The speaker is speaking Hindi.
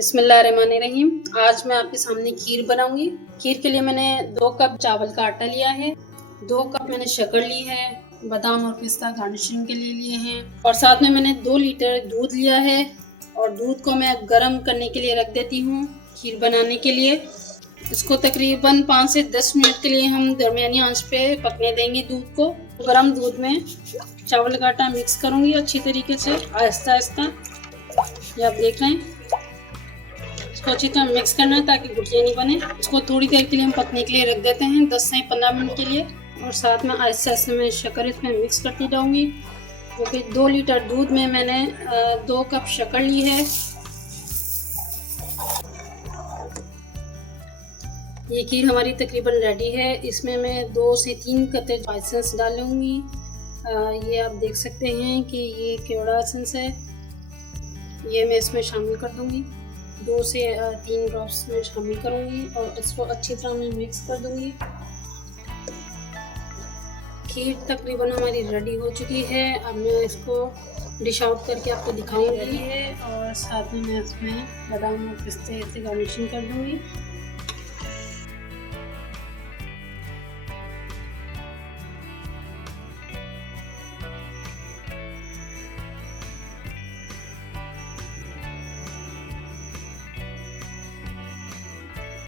बिस्मिल्लाहिर्रहमानिर्रहीम। आज मैं आपके सामने खीर बनाऊंगी। खीर के लिए मैंने 2 कप चावल का आटा लिया है, 2 कप मैंने शक्कर ली है, बादाम और पिस्ता गार्निशिंग के लिए हैं और साथ में मैंने 2 लीटर दूध लिया है और दूध को मैं गर्म करने के लिए रख देती हूँ खीर बनाने के लिए। इसको तकरीबन 5 से 10 मिनट के लिए हम दरमियानी आंच पे पकने देंगे दूध को। गर्म दूध में चावल का आटा मिक्स करूँगी अच्छी तरीके से आहिस्ता आहिस्ता। ये आप देख रहे हैं, इसको अच्छी तरह मिक्स करना है ताकि गुठलियाँ नहीं बने। इसको थोड़ी देर के लिए हम पकने के लिए रख देते हैं 10 से 15 मिनट के लिए और साथ में आहिस्ता आहिस्ता मैं शक्कर इसमें मिक्स करती जाऊँगी। क्योंकि 2 लीटर दूध में मैंने 2 कप शक्कर ली है। ये खीर हमारी तकरीबन रेडी है। इसमें मैं 2 से 3 कतरे एसेंस डालूँगी। ये आप देख सकते हैं कि ये केवड़ा एसेंस है, ये मैं इसमें शामिल कर दूँगी। 2 से 3 ड्रॉप्स में शामिल करूँगी और इसको अच्छी तरह मैं मिक्स कर दूँगी। खीर तकरीबन हमारी रेडी हो चुकी है। अब मैं इसको डिश आउट करके आपको दिखाऊंगी है और साथ में मैं इसमें बादाम और पिस्ते से गार्निशिंग कर दूँगी।